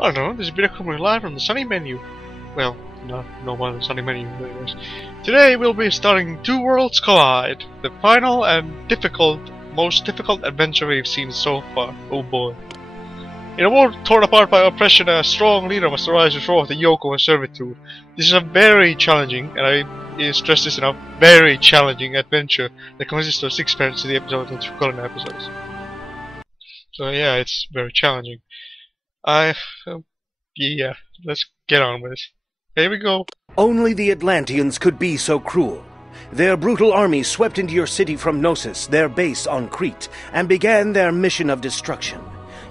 I don't know, this is VideoCrowsNest live from the sunny menu. Well, no one on the sunny menu, anyways. Today we'll be starting Two Worlds Collide, the final and most difficult adventure we've seen so far. Oh boy. In a world torn apart by oppression, a strong leader must arise to throw off the yoke of servitude. This is a very challenging, and I stress this enough, very challenging adventure that consists of 6 fantasy episodes and 2 culinary episodes. So yeah, it's very challenging. Yeah, let's get on with it. Here we go. Only the Atlanteans could be so cruel. Their brutal army swept into your city from Knossos, their base on Crete, and began their mission of destruction.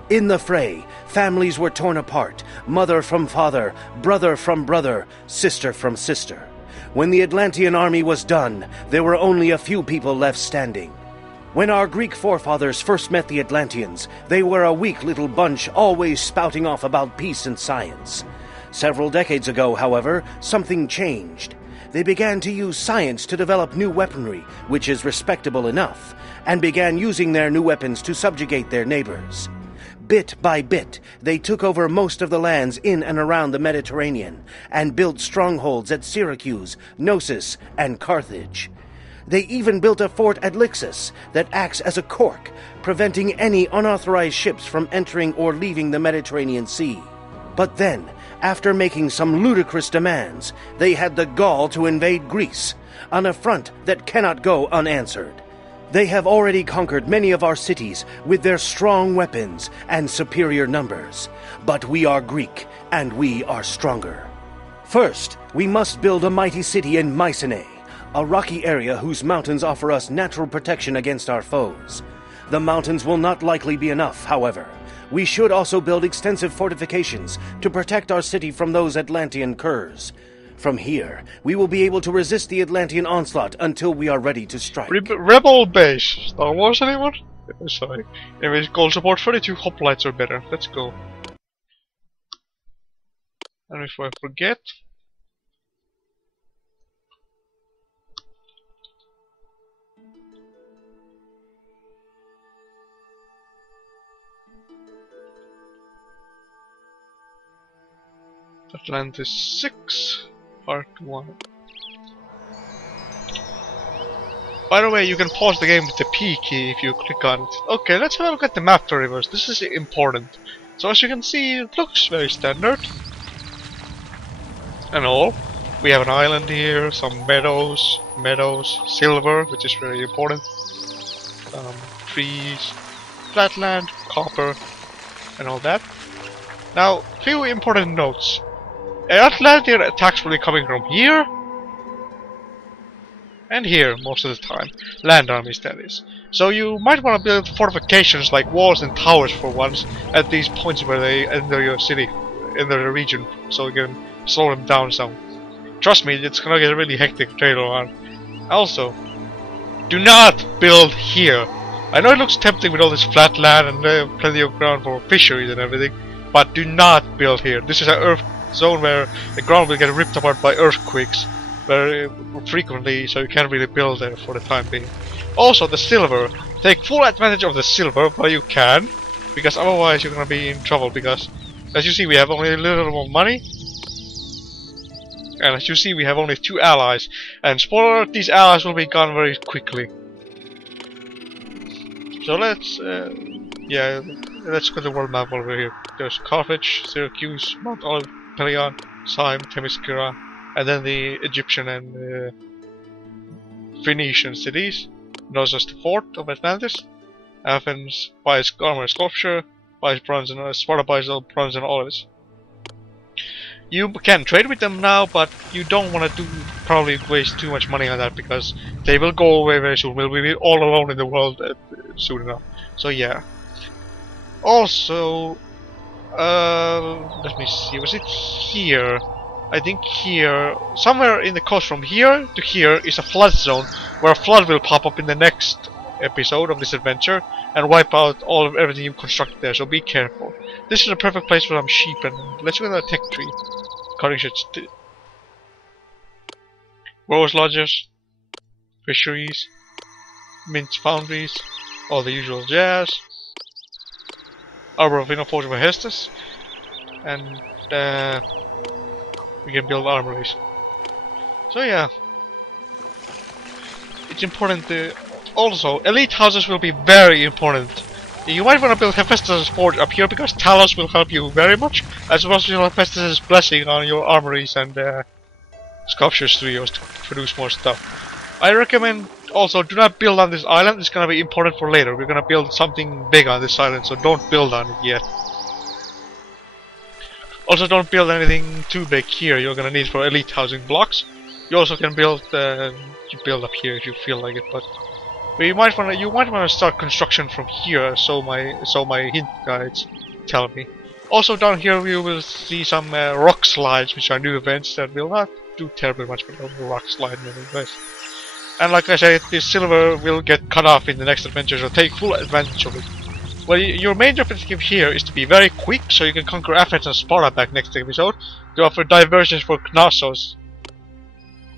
In the fray, families were torn apart, mother from father, brother from brother, sister from sister. When the Atlantean army was done, there were only a few people left standing. When our Greek forefathers first met the Atlanteans, they were a weak little bunch always spouting off about peace and science. Several decades ago, however, something changed. They began to use science to develop new weaponry, which is respectable enough, and began using their new weapons to subjugate their neighbors. Bit by bit, they took over most of the lands in and around the Mediterranean, and built strongholds at Syracuse, Knossos, and Carthage. They even built a fort at Lixus that acts as a cork, preventing any unauthorized ships from entering or leaving the Mediterranean Sea. But then, after making some ludicrous demands, they had the gall to invade Greece, an affront that cannot go unanswered. They have already conquered many of our cities with their strong weapons and superior numbers. But we are Greek, and we are stronger. First, we must build a mighty city in Mycenae, a rocky area whose mountains offer us natural protection against our foes. The mountains will not likely be enough, however. We should also build extensive fortifications to protect our city from those Atlantean curs. From here, we will be able to resist the Atlantean onslaught until we are ready to strike. Rebel base. Star Wars, anyone? Sorry. Anyways, goal support 32 hoplites or better. Let's go. And if I forget... Atlantis 6, Part 1. By the way, you can pause the game with the P key if you click on it. Okay, let's have a look at the map to reverse. This is important. So as you can see, it looks very standard. And all. We have an island here, some meadows, silver, which is very important. Trees, flatland, copper, and all that. Now, few important notes. Atlantean attacks will be coming from here and here most of the time. Land armies, that is. So you might want to build fortifications like walls and towers for once at these points where they enter your city, enter the region, so you can slow them down some. Trust me, it's gonna get really hectic later on. Also, do not build here. I know it looks tempting with all this flat land and plenty of ground for fisheries and everything, but do not build here. This is an earth zone where the ground will get ripped apart by earthquakes very frequently, so you can't really build there for the time being. Also, the silver. Take full advantage of the silver while you can, because otherwise you're gonna be in trouble, because as you see we have only a little more money, and as you see we have only 2 allies, and spoiler, these allies will be gone very quickly. So let's let's go to the world map over here. There's Carthage, Syracuse, Mount Olive, Pelion, Syme, Themyscira, and then the Egyptian and Phoenician cities. Knossos, the fort of Atlantis. Athens buys armor and sculpture, buys bronze and Sparta buys bronze and olives. You can trade with them now, but you don't want to probably waste too much money on that, because they will go away very soon. We'll be all alone in the world soon enough. So yeah. Also, let me see, was it here? I think here, somewhere in the coast from here to here is a flood zone, where a flood will pop up in the next episode of this adventure and wipe out everything you constructed there, so be careful. This is a perfect place for some sheep, and let's go to the tech tree. Cutting shit. Rose lodges, fisheries, mint foundries, all the usual jazz. Arbor of Forge of Hestus, and we can build armories. So yeah, it's important to... Also, elite houses will be very important. You might want to build Hephaestus' forge up here because Talos will help you very much, as well as Hephaestus' blessing on your armories and sculpture studios to produce more stuff. I recommend also do not build on this island. It's gonna be important for later. We're gonna build something big on this island, so don't build on it yet. Also, don't build anything too big here. You're gonna need for elite housing blocks. You also can build you build up here if you feel like it, but you might wanna start construction from here. So my hint guides tell me. Also down here we will see some rock slides, which are new events that will not do terribly much, but a rock slide anyways. And like I said, this silver will get cut off in the next adventure, so take full advantage of it. Well, your main objective here is to be very quick, so you can conquer Athens and Sparta back next episode, to offer diversions for Knossos,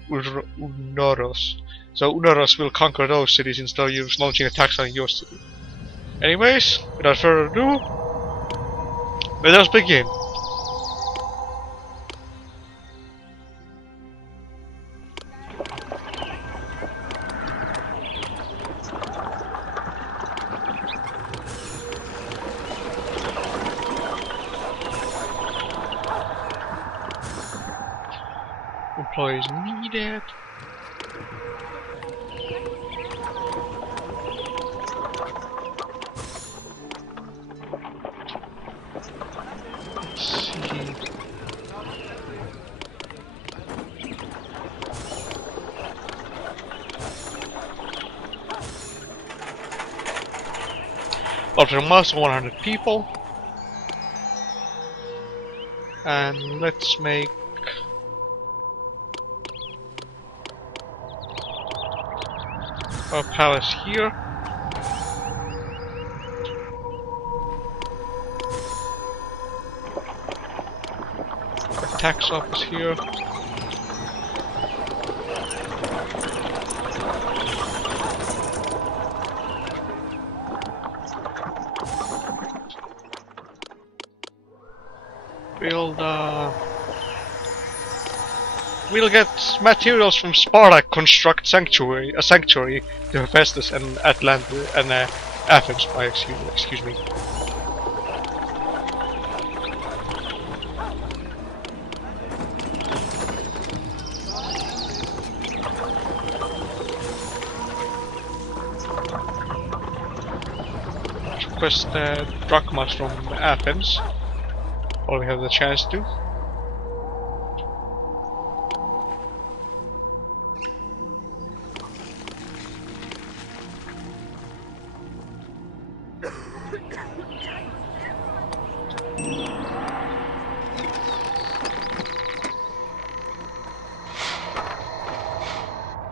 Unoros. So Unoros will conquer those cities instead of you launching attacks on your city. Anyways, without further ado, let us begin. Employees needed. Let's see. After most 100 people. And let's make a palace here. A tax office here. We'll get materials from Sparta, construct a sanctuary to Hephaestus and Atlantis and Athens. Excuse me. Request drachmas from Athens. While we have the chance to.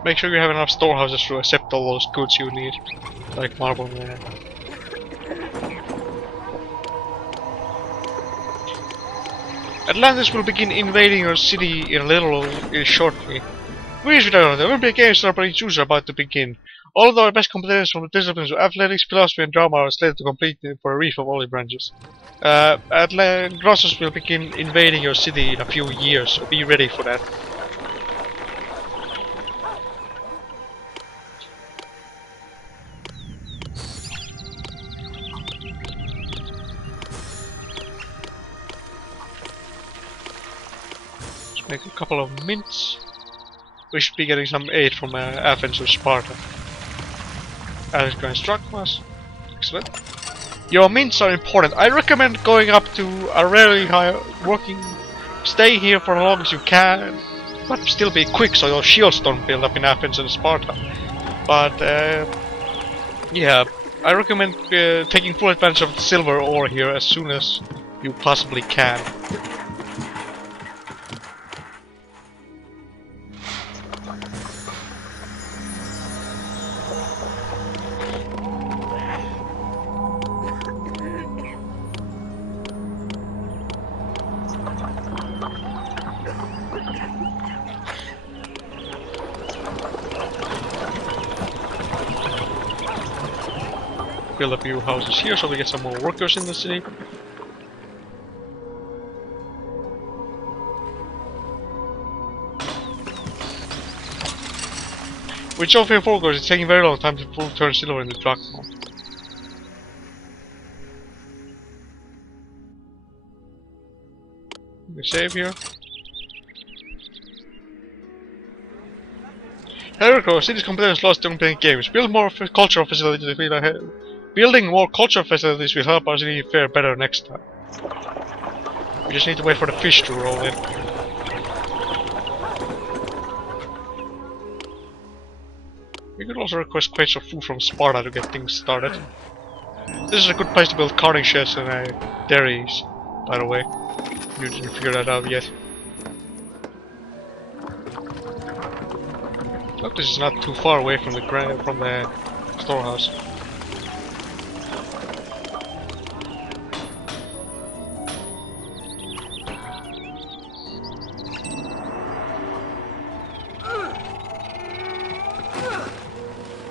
Make sure you have enough storehouses to accept all those goods you need, like marble man. Atlantis will begin invading your city in a little shortly. Greece the Olympic Games celebrating Jews are about to begin. Although our best competitors from the disciplines of athletics, philosophy and drama are slated to compete for a reef of olive branches. Atlantis will begin invading your city in a few years, so be ready for that. Make a couple of mints. We should be getting some aid from Athens or Sparta. Athens going drachmas. Excellent. Your mints are important. I recommend going up to a really high stay here for as long as you can, but still be quick so your shields don't build up in Athens and Sparta. But yeah, I recommend taking full advantage of the silver ore here as soon as you possibly can. Build a few houses here so we get some more workers in the city. With Sophia Focus, it's taking very long time to turn silver into drachma. We save here. However, city's competence lost during playing games. Build more cultural facilities. Building more cultural facilities will help our city fare better next time. We just need to wait for the fish to roll in. We could also request crates of food from Sparta to get things started. This is a good place to build carting sheds and dairies, by the way. You didn't figure that out yet. Look, this is not too far away from the storehouse.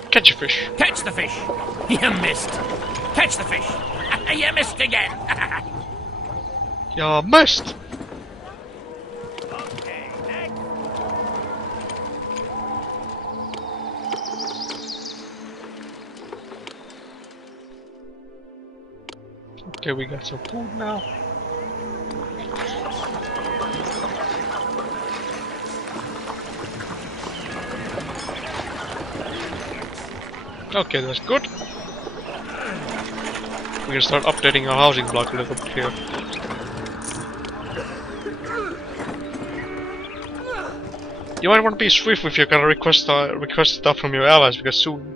Catch a fish. Catch the fish! You missed! Catch the fish! You missed again! You missed! Okay, next. Okay, we got some food now. Okay, that's good. We can start updating our housing block a little bit here. You might want to be swift if you're gonna request stuff from your allies, because soon...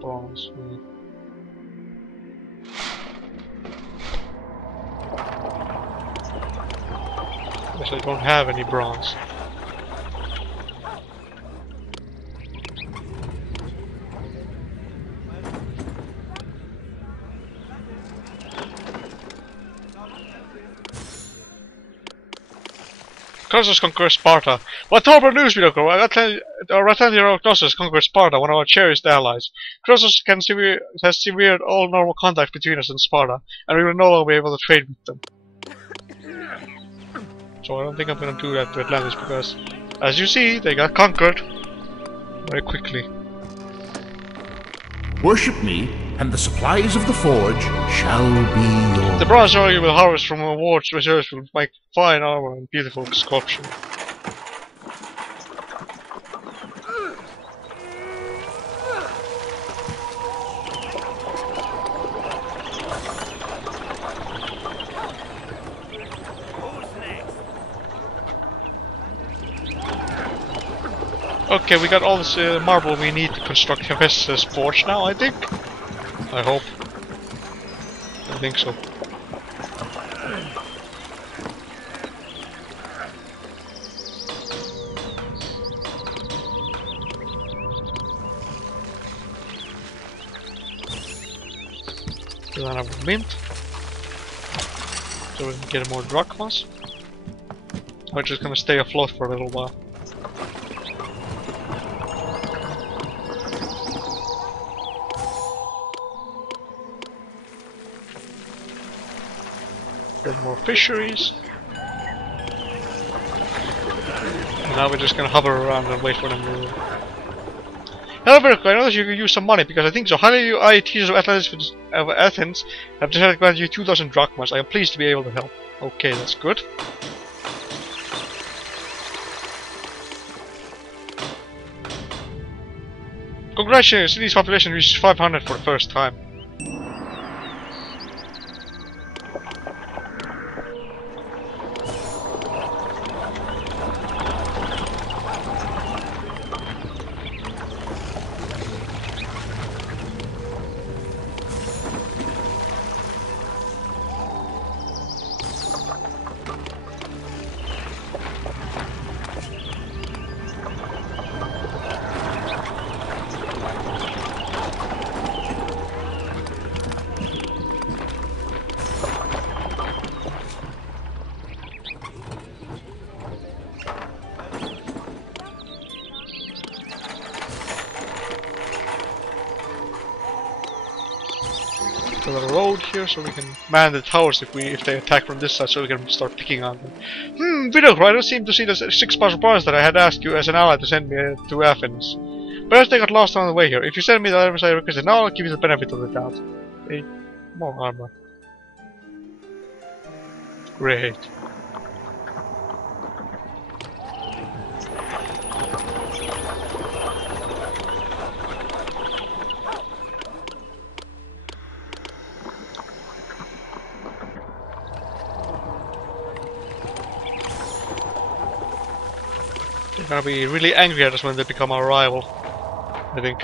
Bronze. Guess I don't have any bronze. Knossos conquers Sparta. What horrible news, Vidocro! Atlantis Knossos conquers Sparta, one of our cherished allies. Knossos has severed all normal contact between us and Sparta, and we will no longer be able to trade with them. So I don't think I'm gonna do that to Atlantis, because, as you see, they got conquered very quickly. Worship me, and the supplies of the forge shall be yours. The bronze ore you will harvest from awards reserves will make fine armor and beautiful sculpture. Okay, we got all this marble we need to construct Hephaestus' forge now, I think. I hope. I think so. Then I have mint. So we can get more drachmas. We're just gonna stay afloat for a little while. Get more fisheries. And now we're just gonna hover around and wait for them to move. However, I know that you can use some money, because I think so. Highly IITs of Athens have decided to grant you 2,000 drachmas. I am pleased to be able to help. Okay, that's good. Congratulations, city's population reached 500 for the first time. a little road here so we can man the towers if they attack from this side, so we can start picking on them. VideoCrow, I don't seem to see the 6 bars that I had asked you as an ally to send me to Athens. Perhaps they got lost on the way here. If you send me the items I requested now, I'll give you the benefit of the doubt. 8 more armor. Great. They're gonna be really angry at us when they become our rival, I think.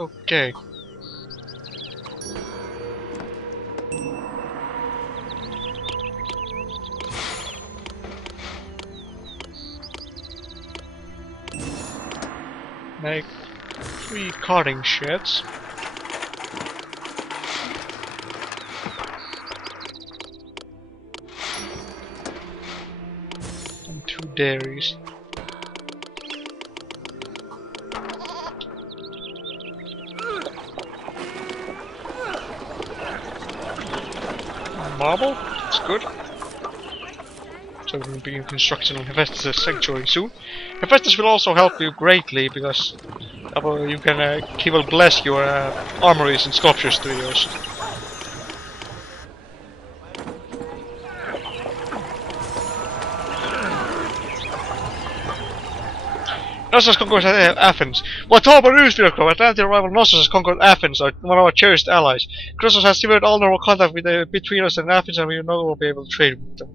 Okay. Make 3 carting sheds. And 2 dairies. Marble, that's good. So we'll begin construction on Hephaestus' sanctuary soon. Hephaestus will also help you greatly because you can he will bless your armories and sculpture studios. Knossos conquered Athens. What horrible news, VideoCrow! Atlantis rival Knossos has conquered Athens, one of our cherished allies. Knossos has severed all normal contact between us and Athens, and we no longer will be able to trade with them.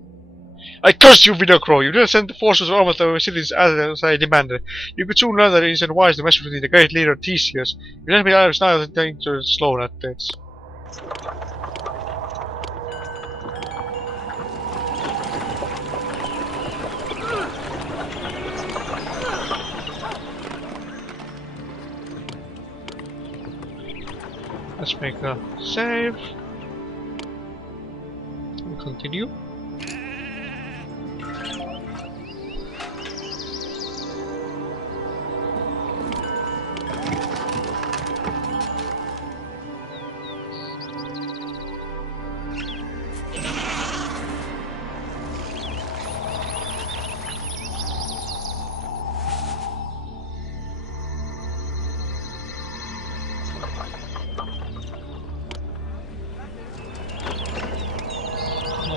I curse you, VideoCrow! You didn't send the forces of almost our cities as I demanded. You could soon learn that it isn't wise to mess with the great leader Theseus. You let me out now that things are slow at this. Let's make a save. And continue.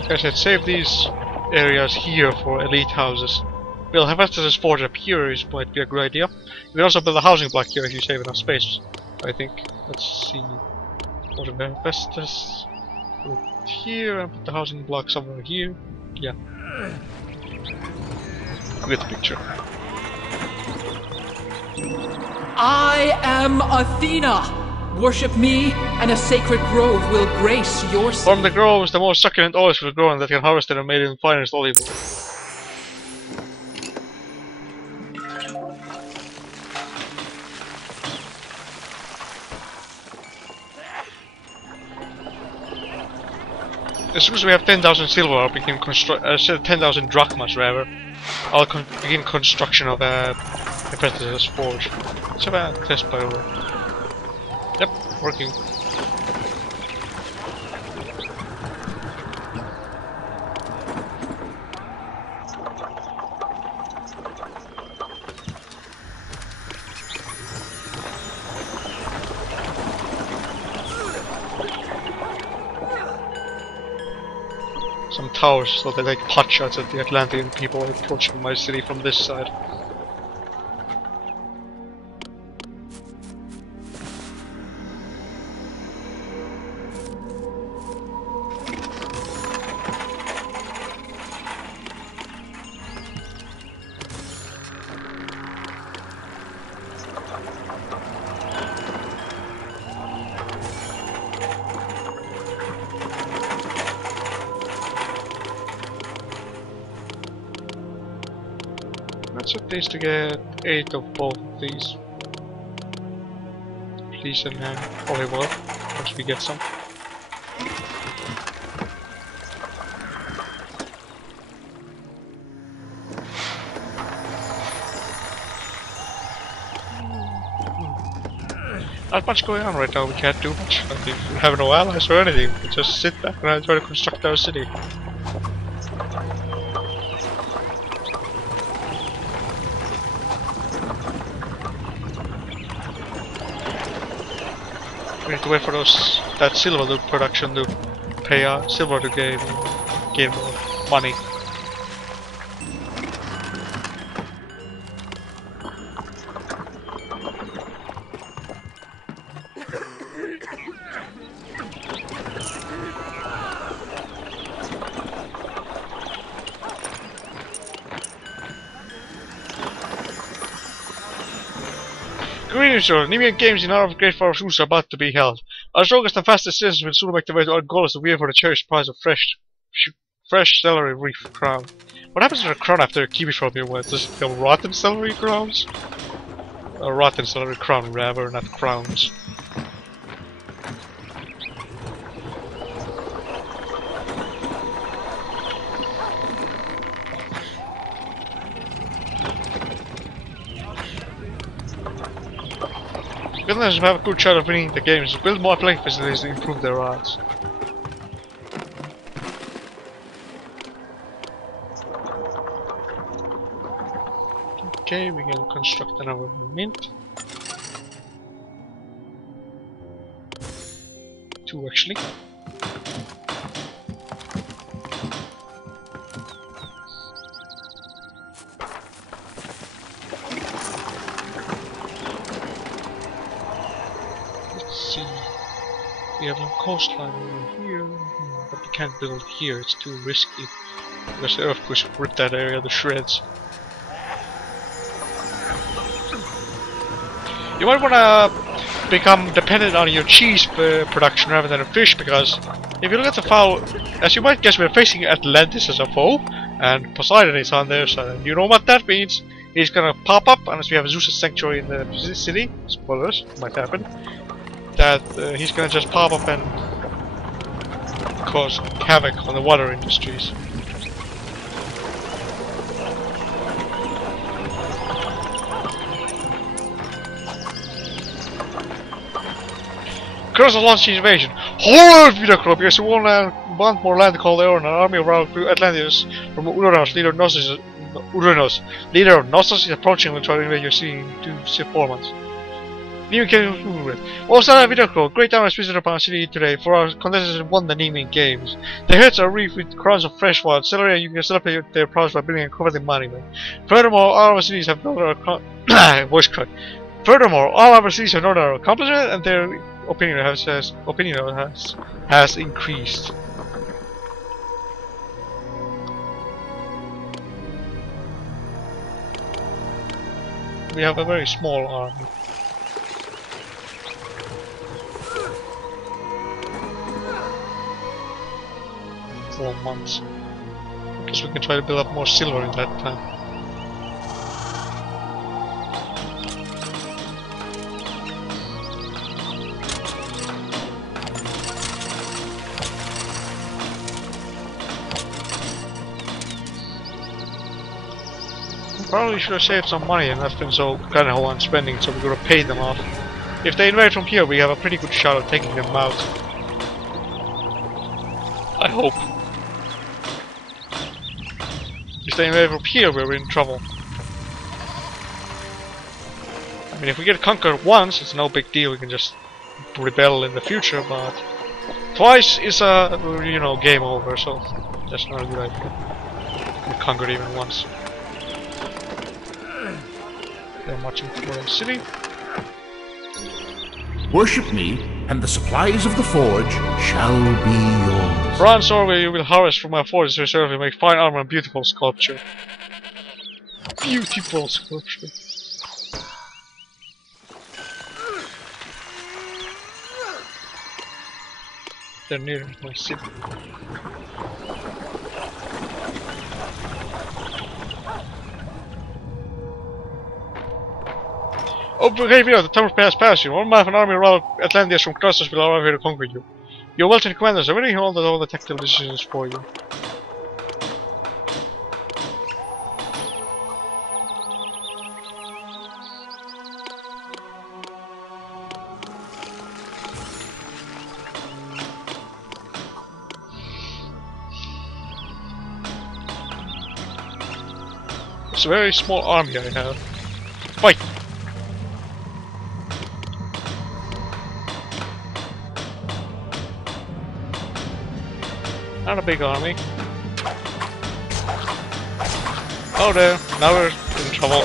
Like I said, save these areas here for elite houses. Build Hephaestus' forge up here might be a good idea. You can also build a housing block here if you save enough space, I think. Let's see. Forge of Hephaestus. Put it here and put the housing block somewhere here. Yeah. Good picture. I am Athena! Worship me, and a sacred grove will grace your city. From the groves, the most succulent olives will grow and that can harvest and are made in the finest olive oil. As soon as we have 10,000 silver, I'll begin 10,000 drachmas rather. I'll begin construction of Hephaestus' forge. It's a bad test, by the way. Yep, working. Some towers so they take pot shots at the Atlantean people approaching my city from this side. Let's at least to get 8 of both of these. Please and olive oil, once we get some. Not much going on right now, we can't do much. Like, we have no allies or anything, we just sit back and try to construct our city. We need to wait for that silver loot production to pay silver to gain more money. Greetings, sir. Nemean Games in honor of Great Far Shoes are about to be held. Our strongest and fastest citizens will soon make their way to our goal as we wait for the cherished prize of fresh celery reef crown. What happens to the crown after you keep it from your words? Does it become rotten celery crowns? A rotten celery crown, rather, not crowns. Villains have a good shot of winning the games. Build more playing facilities to improve their odds. Okay, we can construct another mint. 2 actually. We have a coastline over here, but we can't build here, it's too risky. Because the earthquakes rip that area to shreds. You might wanna become dependent on your cheese production rather than a fish, because if you look at the file, as you might guess, we're facing Atlantis as a foe, and Poseidon is on their side. You know what that means? He's gonna pop up, unless we have a Zeus sanctuary in the city. Spoilers, might happen. That he's gonna just pop up and cause havoc on the water industries. Cross the launch invasion. Hold VideoCrow, because you want more land to call their own. An army around Atlantis from Uranos, leader of Knossos is approaching and trying to invade your city in 2 to 4 months. Nemean Games. Also, VideoCrow, great honor is visited upon our city today, for our contestants have won the Nemean Games. The heads are wreathed with crowns of fresh wild celery, and you can celebrate their prowess by building a coveted monument. Furthermore, all our cities have known our voice cut. Furthermore, all our cities have known our accomplishment, and their opinion has increased. We have a very small army. 4 months. I guess we can try to build up more silver in that time. Probably should have saved some money and not been so kind of on spending, so we're gonna pay them off. If they invade from here, we have a pretty good shot of taking them out. I hope. If they invade from here, we're in trouble. I mean, if we get conquered once, it's no big deal. We can just rebel in the future, but twice is a, you know, game over, so that's not a good idea. We conquered even once. They're marching toward the city. Worship me, and the supplies of the forge shall be yours. Bronze ore you will harvest from my forge reserve and make fine armor and beautiful sculpture. Beautiful sculpture. They're near my city. Oh, hey, Vito, the time of past you. One man of an army around Atlantis from Knossos will arrive here to conquer you. Your well-trained commanders are winning all the tactical decisions for you. It's a very small army I have. Fight! Not a big army. Oh there, now we're in trouble.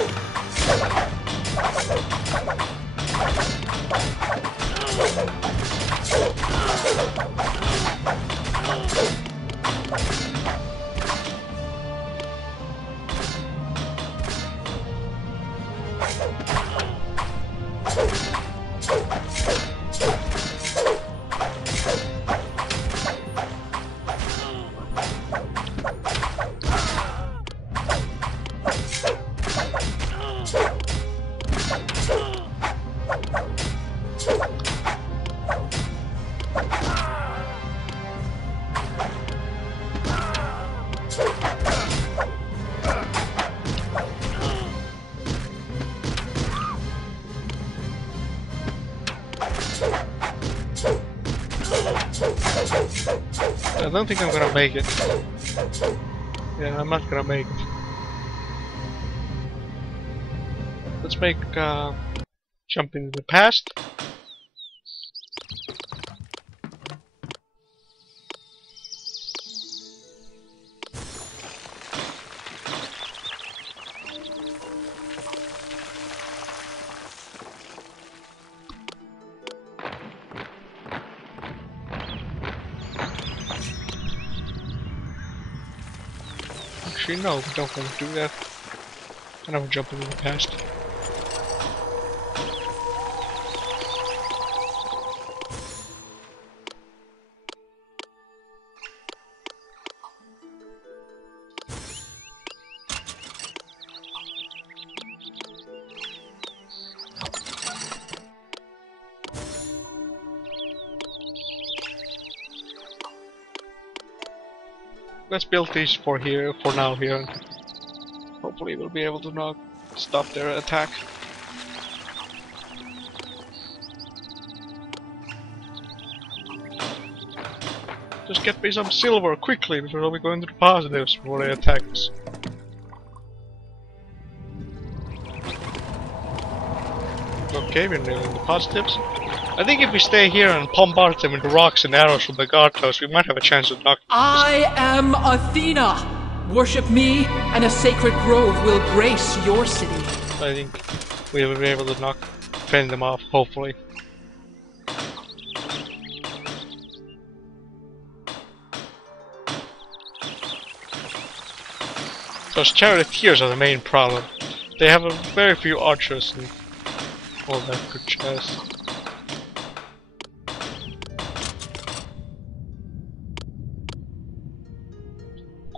I don't think I'm gonna make it. Yeah, I'm not gonna make it. Let's make jump into the past. Actually, no, we don't want to do that. I never jump into the past. Let's build these for now here. Hopefully we'll be able to stop their attack. Just get me some silver quickly before we go into the positives before they attack us. Okay, we're nearly in the positives. I think if we stay here and bombard them with rocks and arrows from the Gartos, we might have a chance to knock. I am Athena! Worship me, and a sacred grove will grace your city. I think we will be able to fend them off, hopefully. Those charioteers are the main problem. They have very few archers and all that good jazz.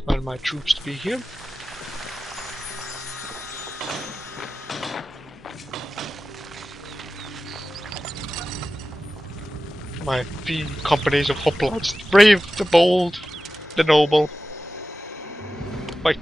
Command my troops to be here. My 3 companies of hoplites, the brave, the bold, the noble. Fight.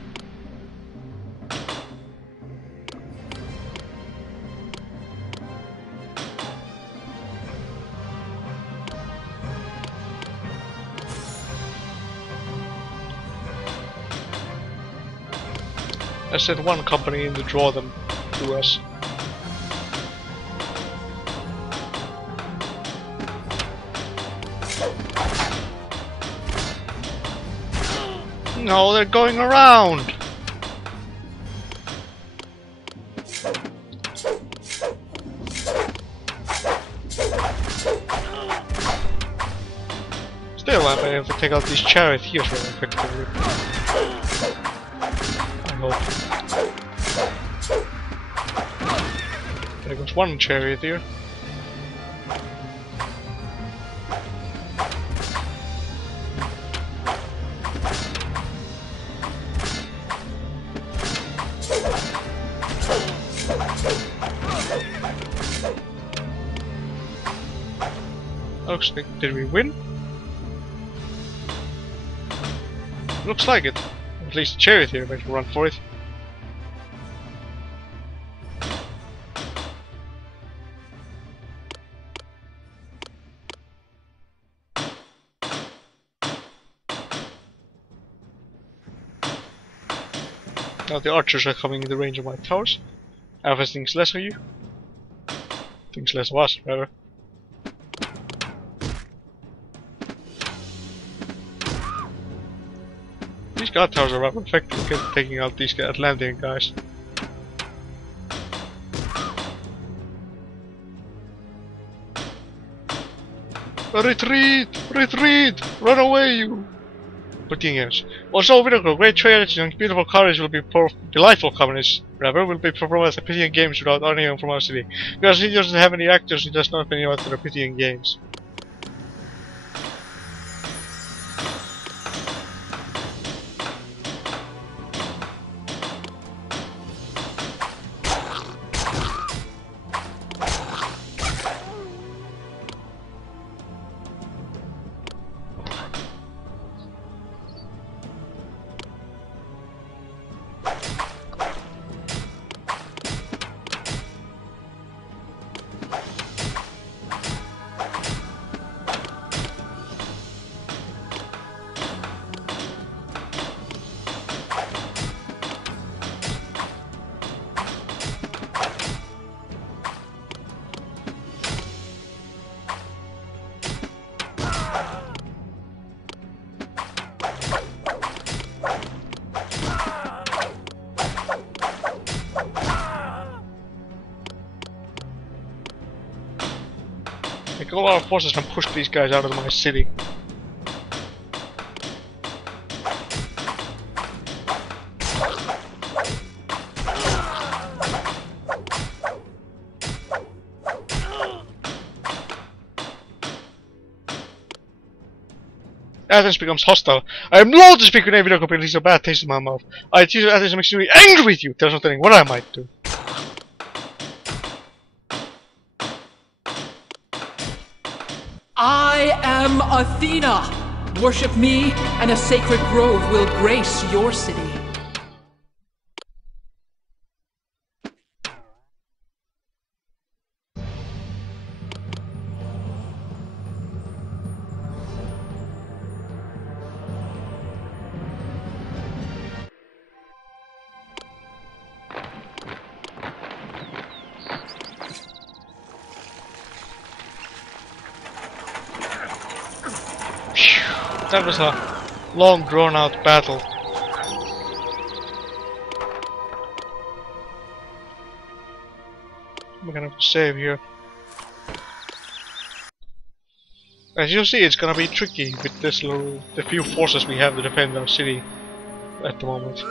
I sent 1 company in to draw them to us. No, they're going around! Still, I may have to take out these charioteers very effectively. I hope. There goes 1 charioteer. Looks like, did we win? Looks like it. At least the charioteer might run for it. Now the archers are coming in the range of my towers. Alphas thinks less of you. Thinks less of us, rather. These guard towers are rather effective at taking out these Atlantean guys. Retreat! Retreat! Run away, you! Putiners. Also, Vidocro, great trade and beautiful courage will be delightful communists, rather, will be performed as a Pythian Games without anyone from our city. Because he doesn't have any actors, he does not have any other Pythian Games. Take all our forces and push these guys out of my city. Athens becomes hostile. I am loath to speak with Navy but it leaves a bad taste in my mouth. I teach Athens I'm extremely angry with you. There's no telling what I might do. I am Athena! Worship me, and a sacred grove will grace your city. That was a long drawn out battle. We're gonna have to save here. As you'll see, it's gonna be tricky with the few forces we have to defend our city at the moment.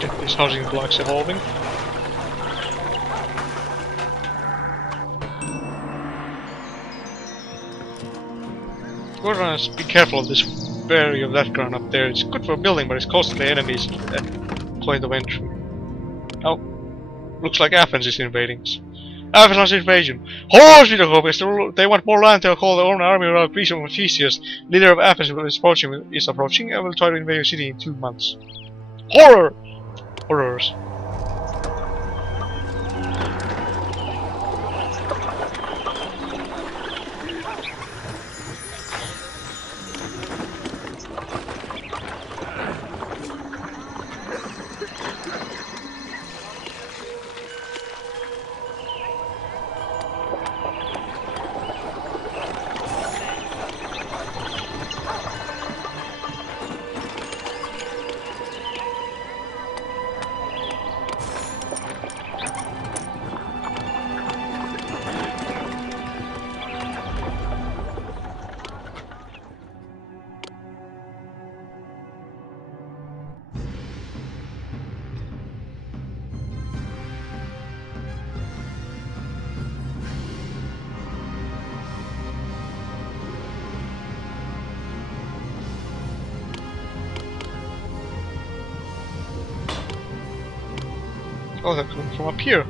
Get these housing blocks evolving. We're gonna be careful of this area of that ground up there. It's good for building, but it's costly enemies at point of entry. Oh, looks like Athens is invading us. Athens invasion. Horse Vidocrowsnest! They want more land to call their own army around Greece of Theseus. Leader of Athens is approaching and will try to invade your city in 2 months. Horror! Horrors. Oh, they're coming from up here.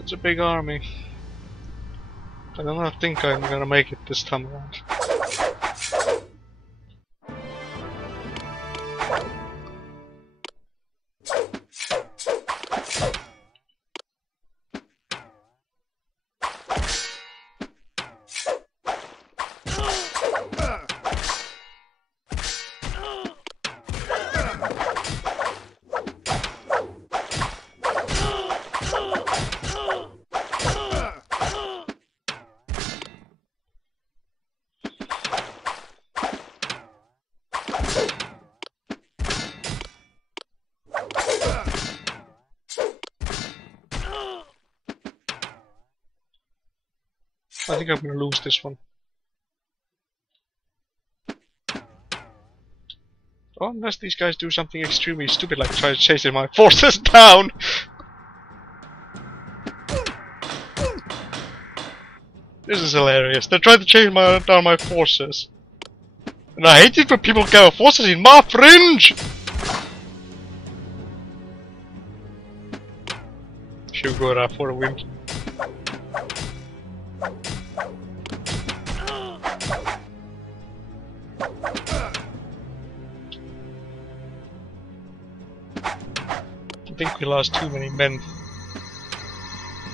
It's a big army. I don't think I'm gonna make it this time around. I think I'm gonna lose this one. Oh, unless these guys do something extremely stupid like try chasing my forces down! This is hilarious. They're trying to chase down my forces. And I hate it when people get forces in my fringe! Should go there for a win. I think we lost too many men.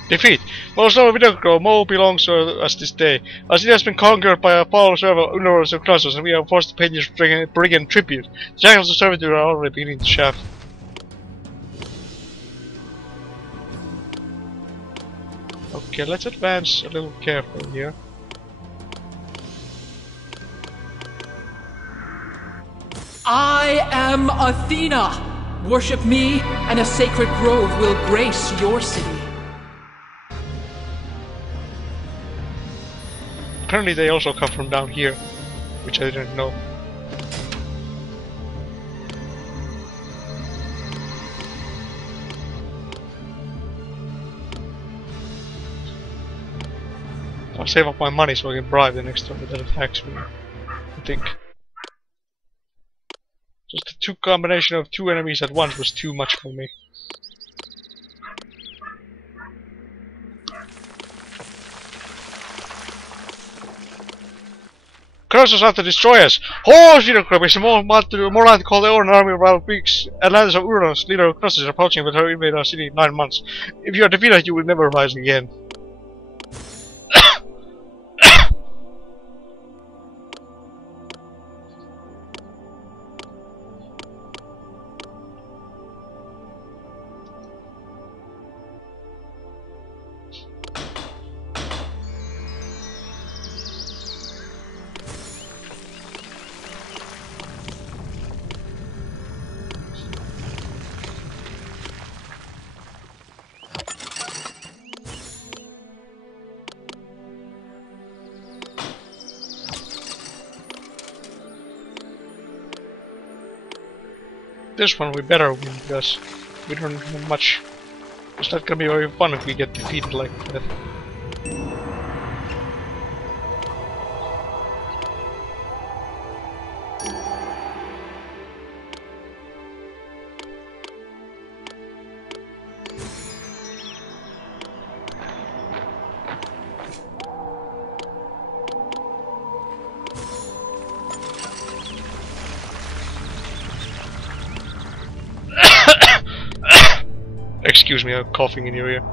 Defeat! Most of VideoCrow, Mo belongs to us this day. Our city has been conquered by a powerful server underworld of Crosses, and we are forced to pay this brigand tribute. The shackles of servitude are already beginning to shaft. Okay, let's advance a little carefully here. I am Athena! Worship me, and a sacred grove will grace your city. Apparently they also come from down here, which I didn't know. I'll save up my money so I can bribe the next one that attacks me, I think. Just the combination of two enemies at once was too much for me. Crosses have to destroy us! Oh, VideoCrow is more likely to call the own army of wild Greeks. Atlantis of Uranus, leader of Crosses, is approaching with her invade our city in 9 months. If you are defeated, you will never rise again. This one we better win because we don't have much. It's not gonna be very fun if we get defeated like that. Excuse me, I'm coughing in your ear.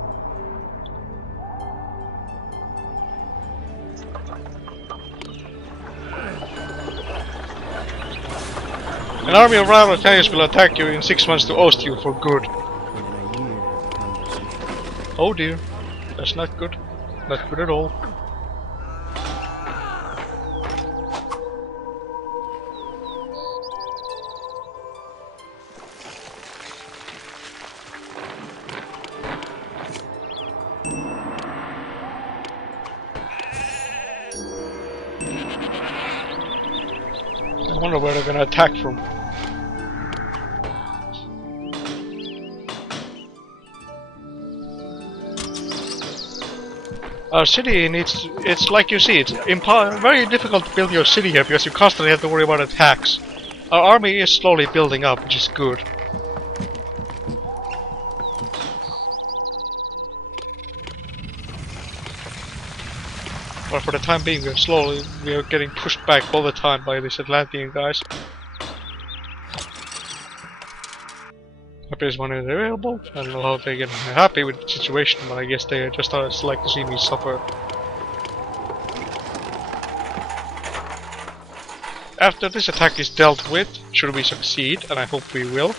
An army of rival Atlantis will attack you in 6 months to oust you for good. Oh dear, that's not good. Not good at all. wonder where they're gonna attack from. Our city needs... it's like you see, it's very difficult to build your city here because you constantly have to worry about attacks. Our army is slowly building up, which is good. But for the time being, we are getting pushed back all the time by these Atlantean guys. Happiest money is available. I don't know how they get happy with the situation, but I guess they just like to see me suffer. After this attack is dealt with, should we succeed, and I hope we will,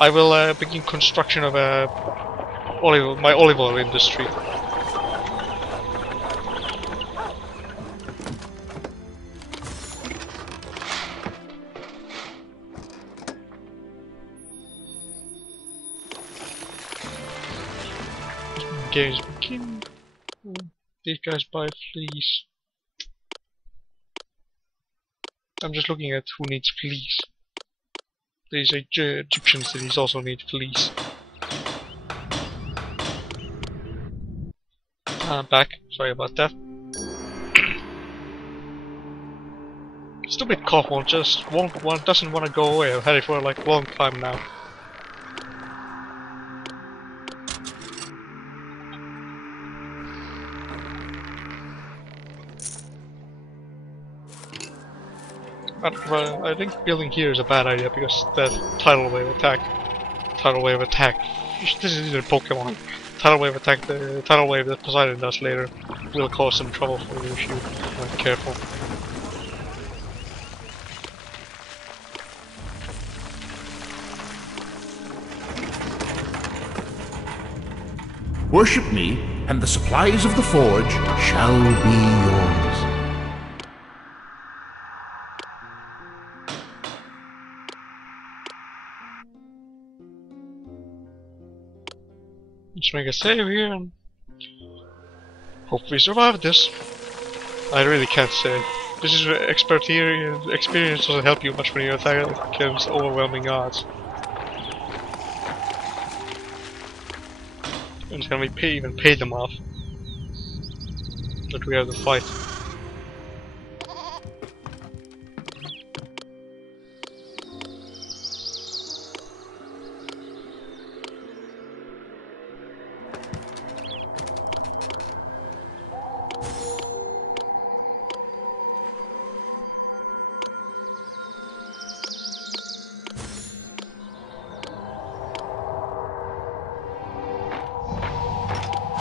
I will begin construction of my olive oil industry. Games begin. These guys buy fleece. I'm just looking at who needs fleece. These Egyptian cities also need fleece. I'm back. Sorry about that. Stupid cough doesn't want to go away. I've had it for like a long time now. But I think building here is a bad idea because that tidal wave attack. This is a Pokemon. Tidal wave attack. The tidal wave that Poseidon does later will cause some trouble for you if you aren't careful. Worship me, and the supplies of the forge shall be yours. Let's make a save here and hope we survive this. I really can't say. This is experience doesn't help you much when you attack against overwhelming odds. And can we even pay them off? But we have to fight.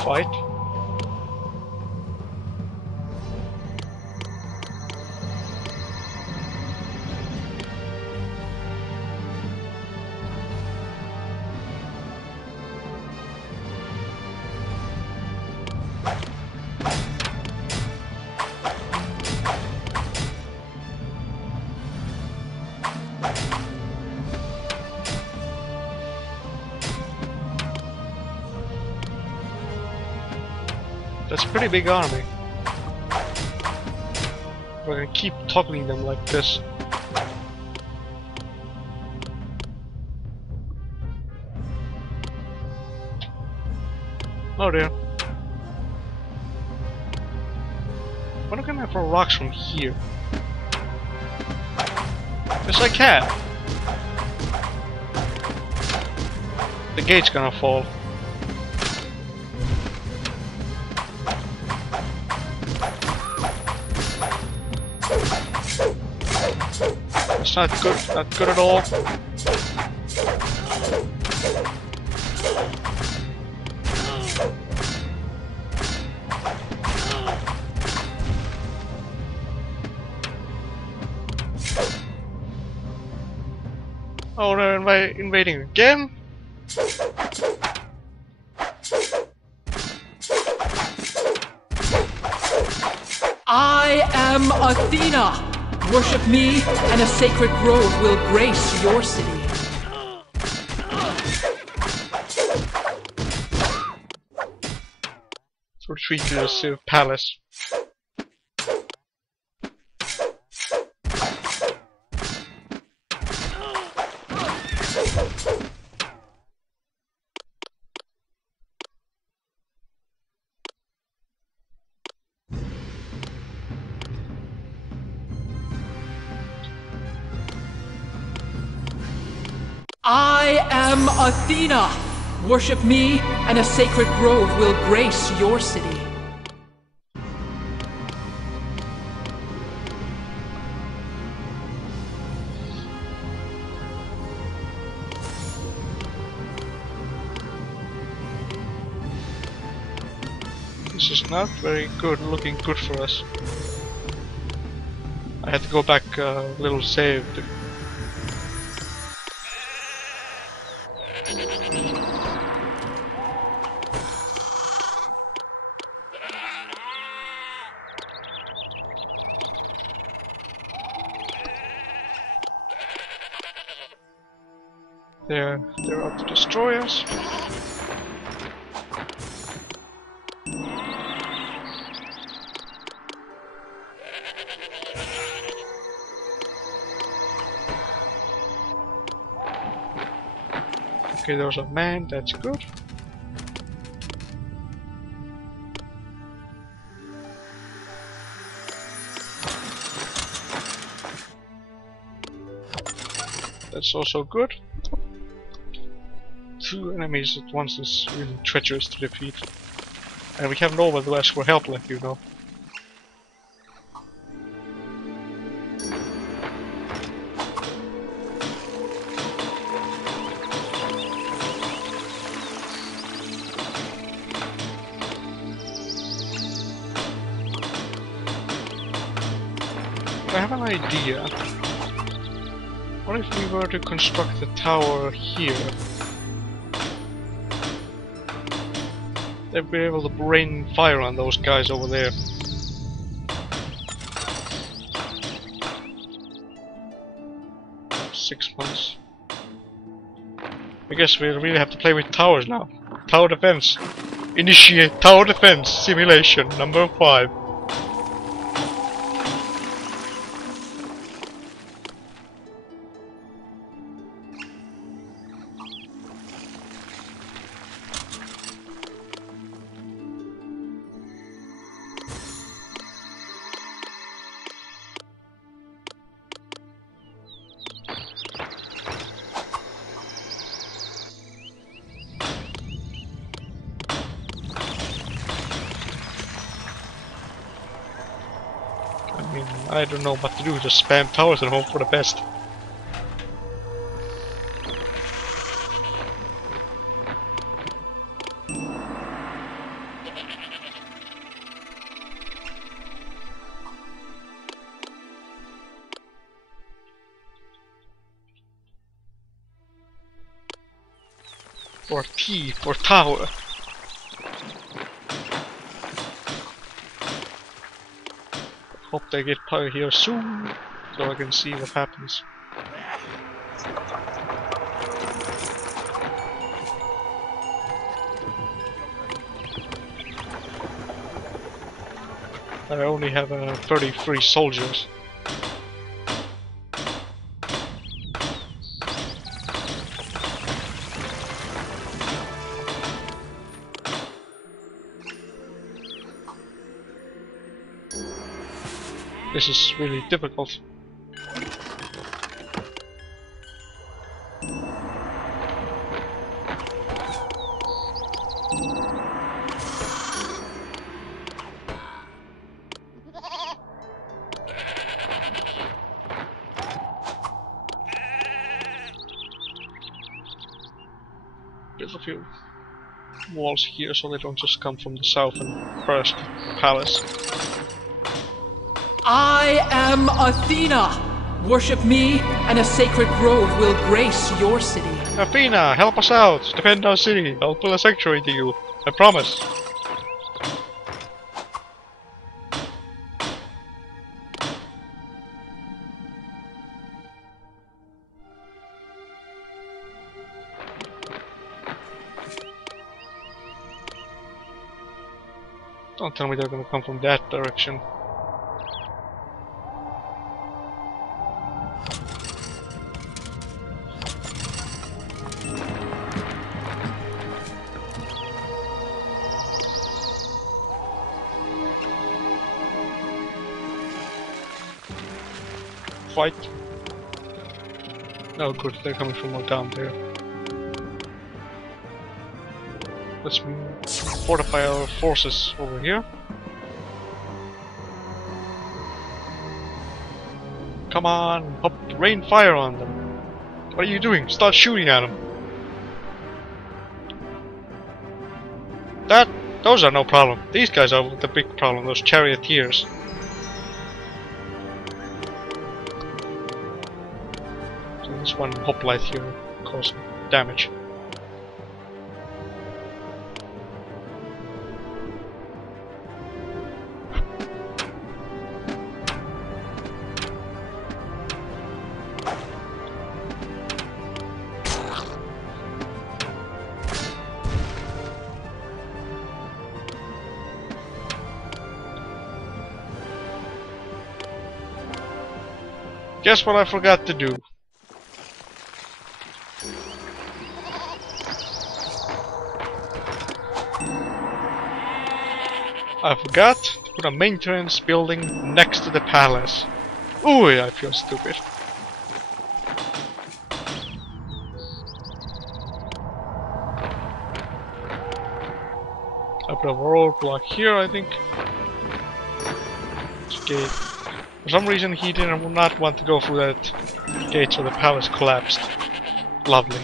Fight. That's a pretty big army. We're gonna keep toggling them like this. Oh dear. What can I throw rocks from here? Yes, I can. The gate's gonna fall. It's not good at all. Oh, they're invading again? I am Athena! Worship me, and a sacred grove will grace your city. Retreat to the palace. I am Athena! Worship me, and a sacred grove will grace your city. This is not very good, looking good for us. I had to go back a little saved. They're out to destroy us. Okay, there's a man, that's good. That's also good. 2 enemies at once is really treacherous to defeat. And we have no one to ask for help, like you know. I have an idea. What if we were to construct the tower here? They'd be able to rain fire on those guys over there. Six months. I guess we really have to play with towers now. Tower defense. Initiate tower defense simulation number 5. I don't know what to do, just spam towers and hope for the best. Or T for tower. Hope they get power here soon, so I can see what happens. I only have 33 soldiers. This is really difficult. Build a few walls here so they don't just come from the south and burst the palace. I am Athena! Worship me, and a sacred grove will grace your city. Athena, help us out! Defend our city! I'll build a sanctuary to you. I promise. Don't tell me they're gonna come from that direction. Fight. Oh good, they're coming from down there. Let's fortify our forces over here. Come on, rain fire on them. What are you doing? Start shooting at them. Those are no problem. These guys are the big problem, those charioteers. So this one hoplite here causing damage. Guess what I forgot to do? I forgot to put a maintenance building next to the palace. Ooh, I feel stupid. I put a roadblock here, I think. Gate. For some reason he did not want to go through that gate, so the palace collapsed. Lovely.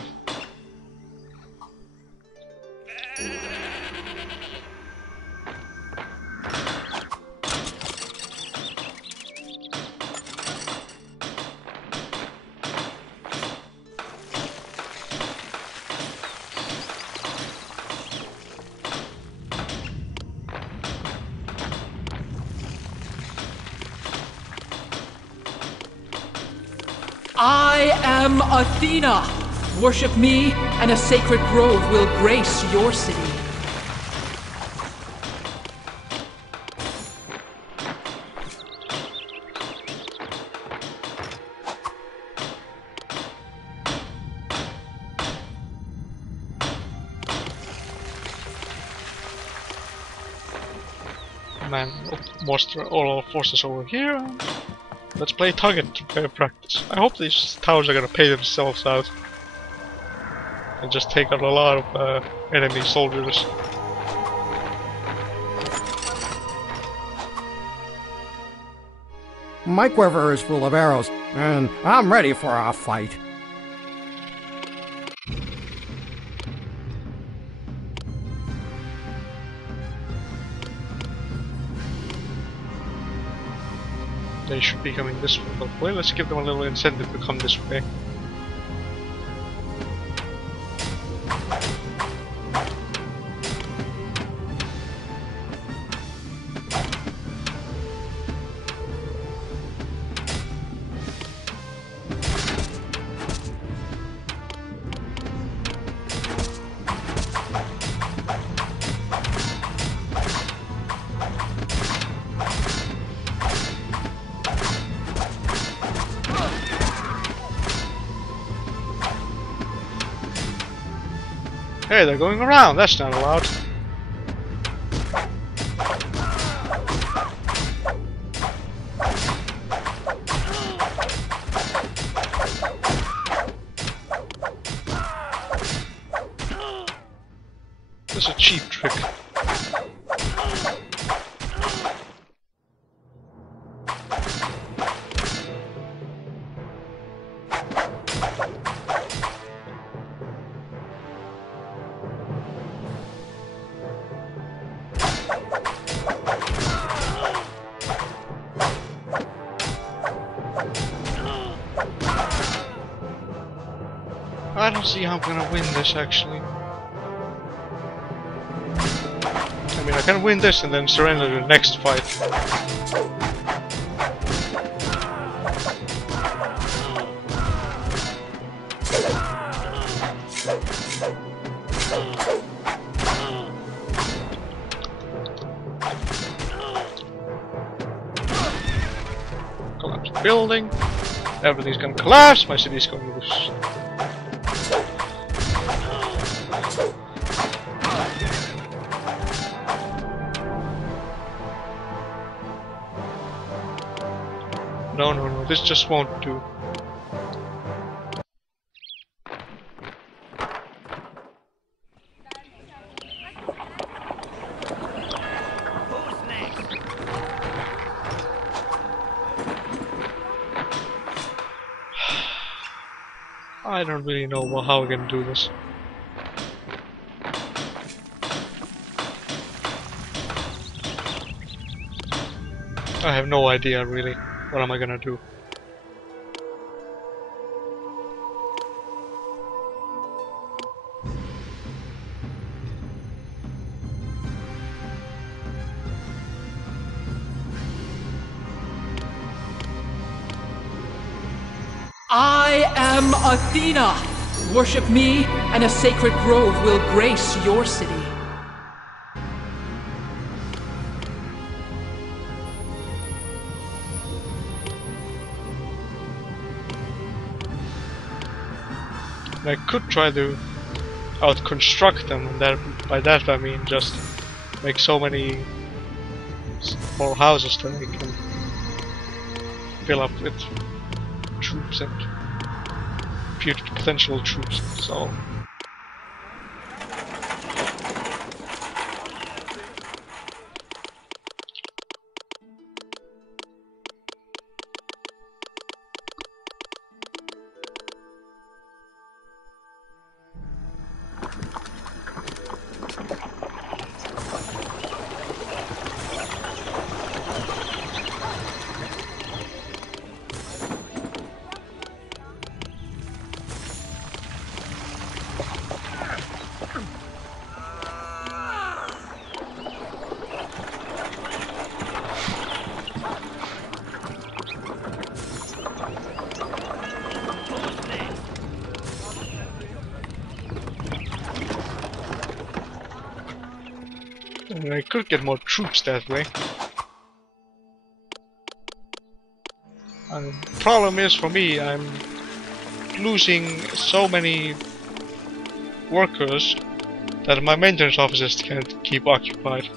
I am Athena. Worship me, and a sacred grove will grace your city. Man, muster all our forces over here. Let's play target practice. I hope these towers are gonna pay themselves out and just take out a lot of enemy soldiers. My quiver is full of arrows, and I'm ready for a fight. They should be coming this way, but well, let's give them a little incentive to come this way. Hey, they're going around, that's not allowed. That's a cheap trick. I don't see how I'm gonna win this actually. I mean, I can win this and then surrender to the next fight. Collapse building. Everything's gonna collapse. My city's going to lose. No, this just won't do. I don't really know how we're gonna do this. I have no idea really. What am I gonna do? I am Athena! Worship me, and a sacred grove will grace your city. I could try to out-construct them, and that, by that I mean just make so many small houses that they can fill up with troops and future potential troops. So I could get more troops that way. Problem is for me, I'm losing so many workers that my maintenance offices can't keep occupied.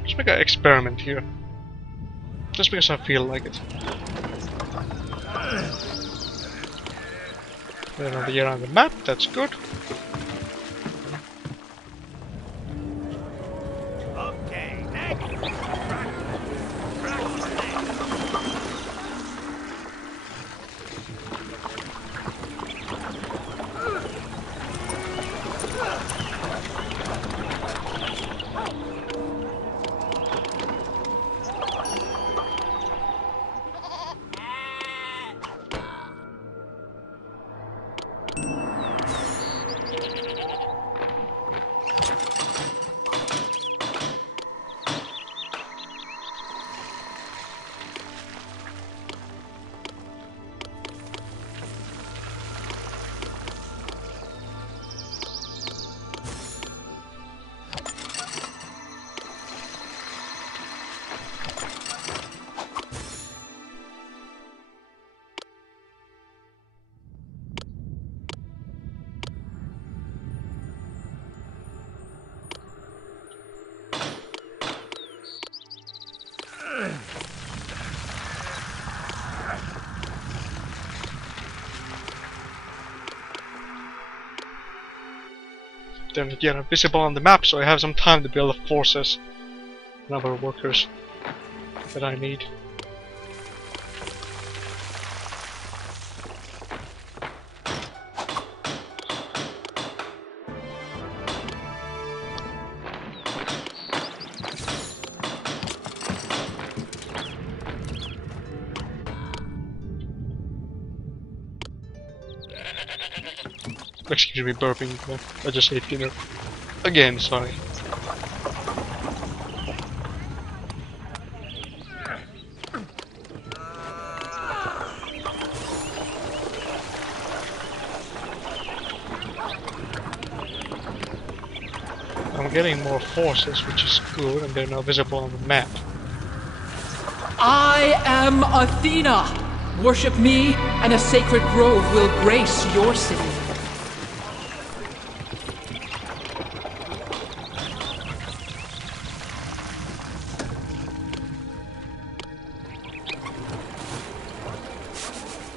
Let's make an experiment here. Just because I feel like it. Another year on the map, that's good. Okay, next. Then again, I'm visible on the map, so I have some time to build the forces and other workers that I need. Excuse me, burping. I just ate dinner. Again, sorry. I'm getting more forces, which is good, and they're now visible on the map. I am Athena! Worship me, and a sacred grove will grace your city.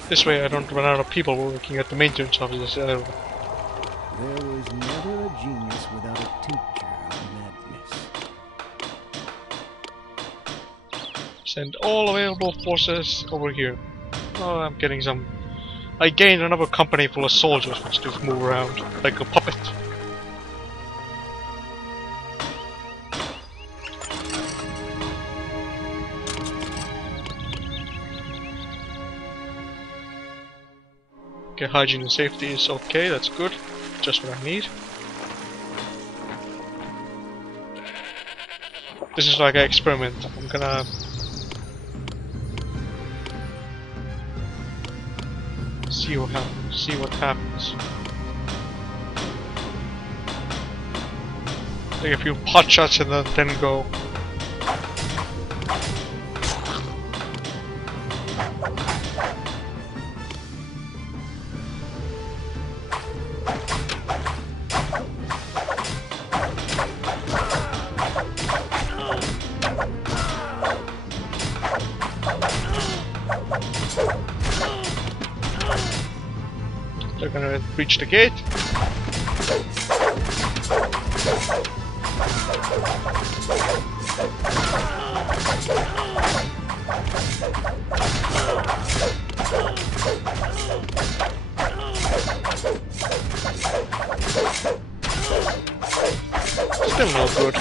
This way I don't run out of people working at the maintenance offices. There was never a genius without a tincture of madness. Send all available forces over here. Oh, I'm getting some... I gained another company full of soldiers which to move around like a puppet. Okay, hygiene and safety is okay, that's good. Just what I need. This is like an experiment. I'm gonna... see what happens. Take a few pot shots and then go. They're gonna reach the gate. Still no good.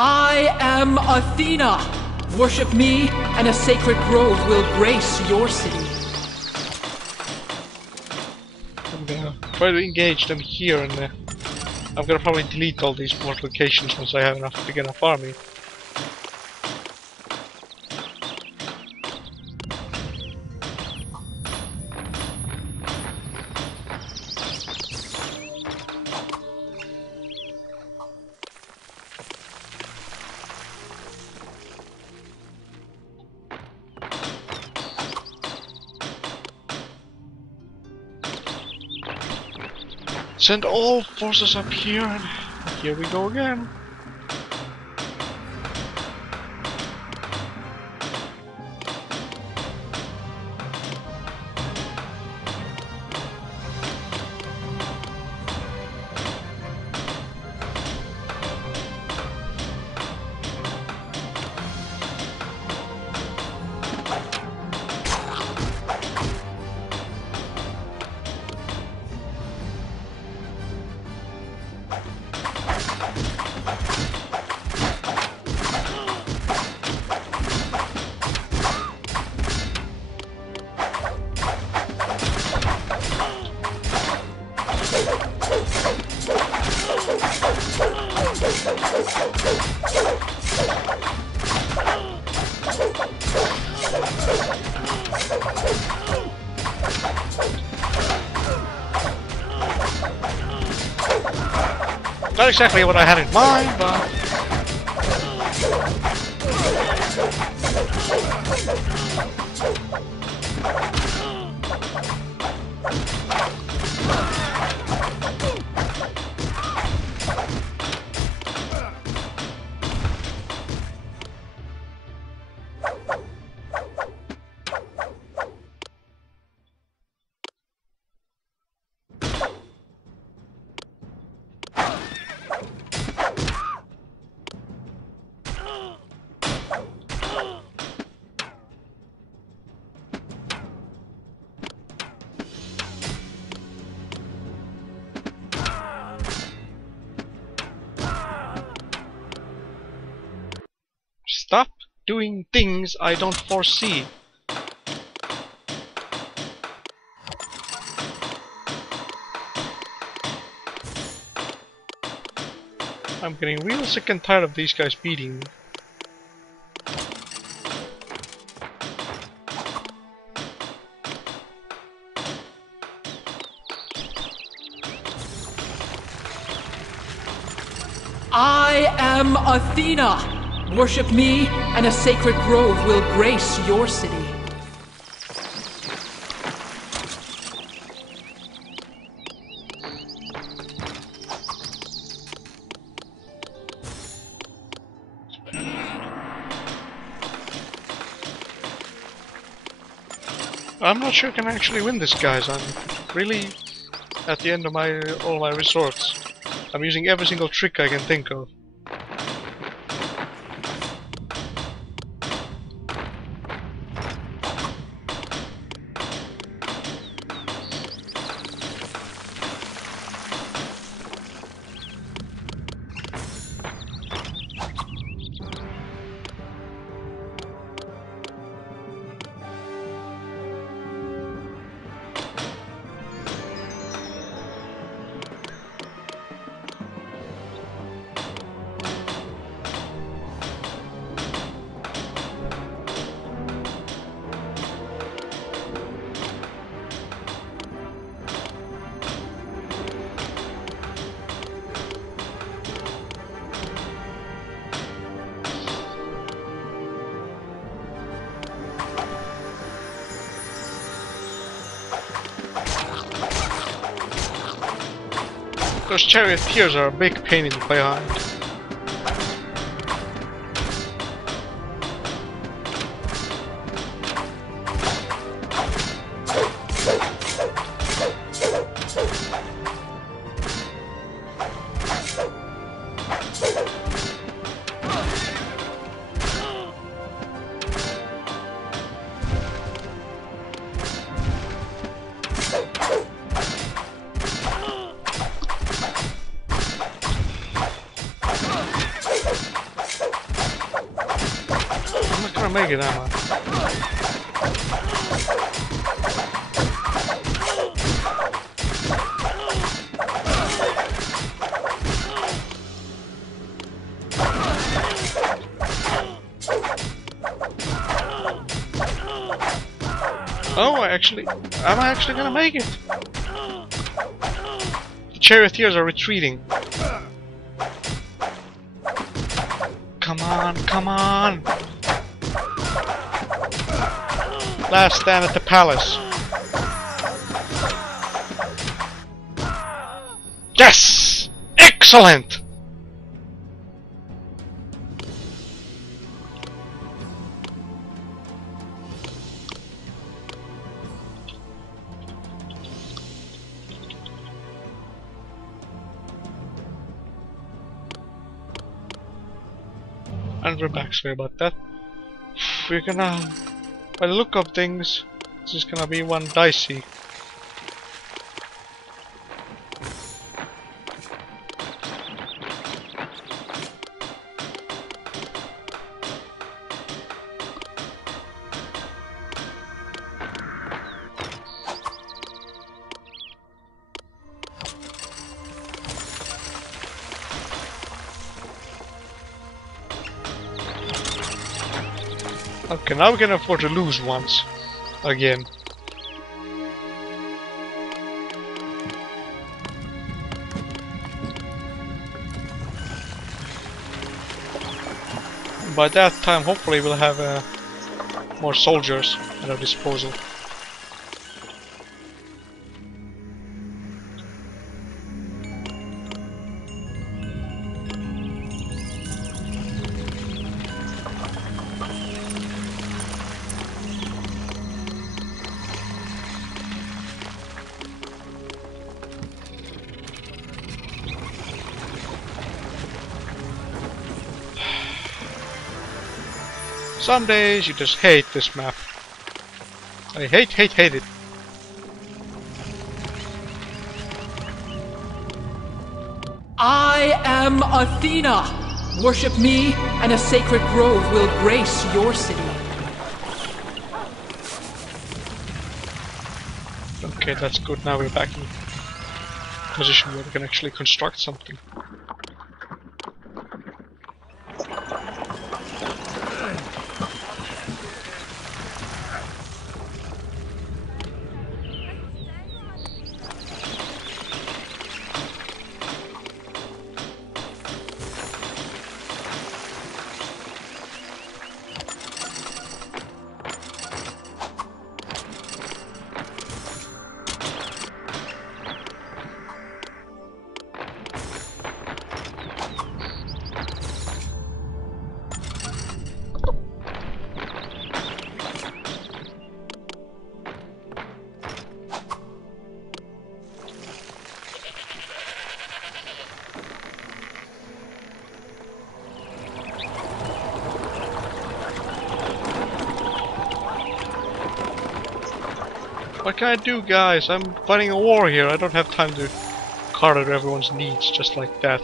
I am Athena! Worship me, and a sacred grove will grace your city. I'm gonna try to engage them here, and I'm gonna probably delete all these fortifications once I have enough to get enough army. Send all forces up here, and here we go again. Not exactly what I had in mind, but... Stop doing things I don't foresee. I'm getting real sick and tired of these guys beating me. I am Athena! Worship me, and a sacred grove will grace your city. I'm not sure I can actually win this, guys. I'm really at the end of all my resorts. I'm using every single trick I can think of. Those charioteers are a big pain in the behind. I'm not gonna make it, am I? Oh, am I actually gonna make it? The charioteers are retreating. Come on, come on! Last stand at the palace. Yes! Excellent! And we're back, sorry about that. We're gonna... By the look of things, this is gonna be one dicey. Okay, now we can afford to lose once. Again. By that time, hopefully we'll have more soldiers at our disposal. Some days you just hate this map. I hate it. I am Athena! Worship me, and a sacred grove will grace your city. Okay, that's good. Now we're back in position where we can actually construct something. What can I do, guys? I'm fighting a war here. I don't have time to cater everyone's needs just like that.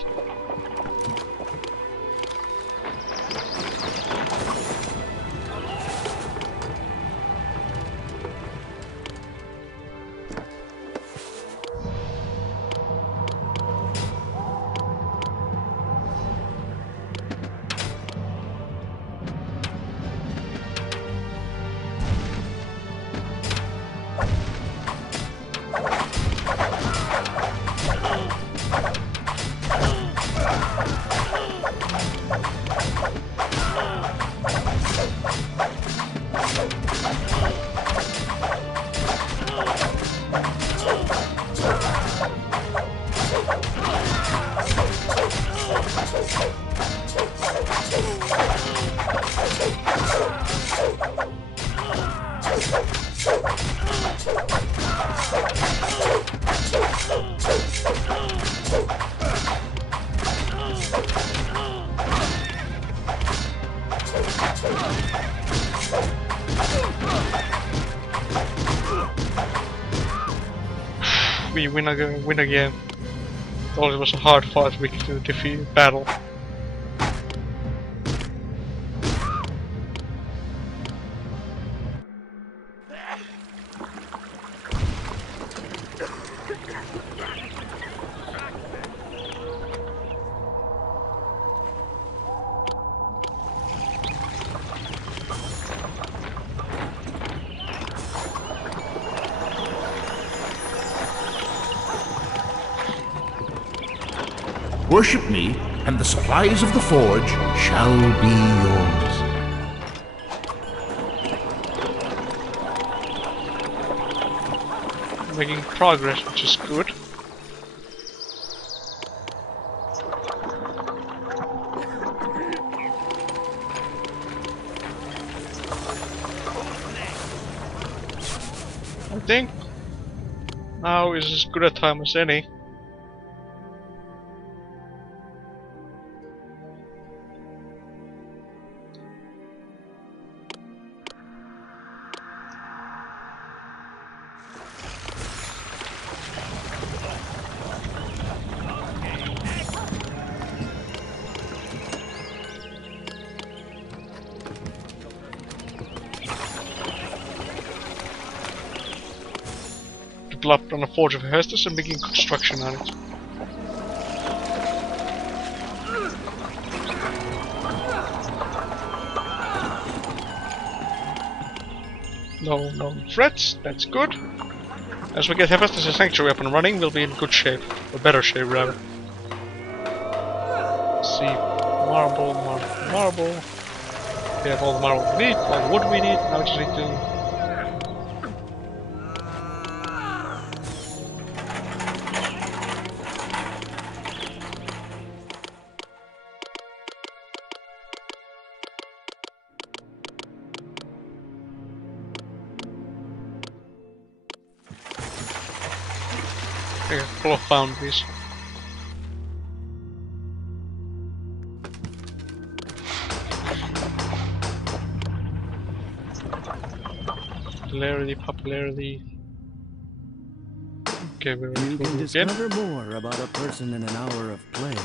We win again. Though it was a hard fought defeat battle. Worship me, and the supplies of the forge shall be yours. Making progress, which is good. I think now is as good a time as any. Developed on a forge of Hestus and begin construction on it. No threats, that's good. As we get Hephaestus' sanctuary up and running, we'll be in good shape. Or better shape, rather. Let's see. Marble. We have all the marble we need, all the wood we need. Now we just need to... full of foundries. Popularity. Okay, we're You can again. discover more about a person in an hour of play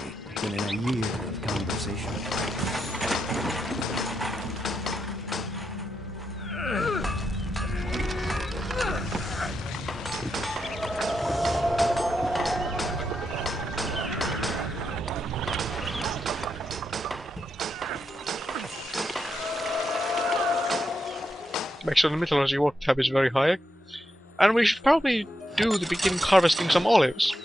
than in a year of conversation. Make sure the mythology work tab is very high. And we should probably do the beginning harvesting some olives.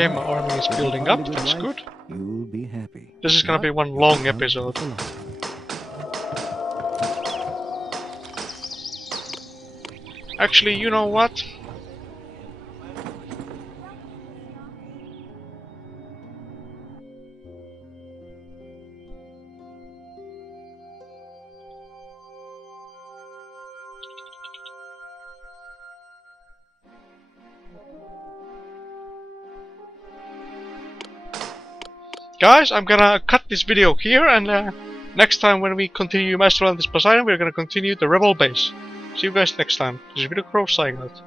Okay, my army is building up, that's good. You'll be happy. This is gonna be one long episode. Actually, you know what? Guys, I'm gonna cut this video here, and next time when we continue Atlantis Poseidon, we're gonna continue the Rebel base. See you guys next time. This is VideoCrow signing out.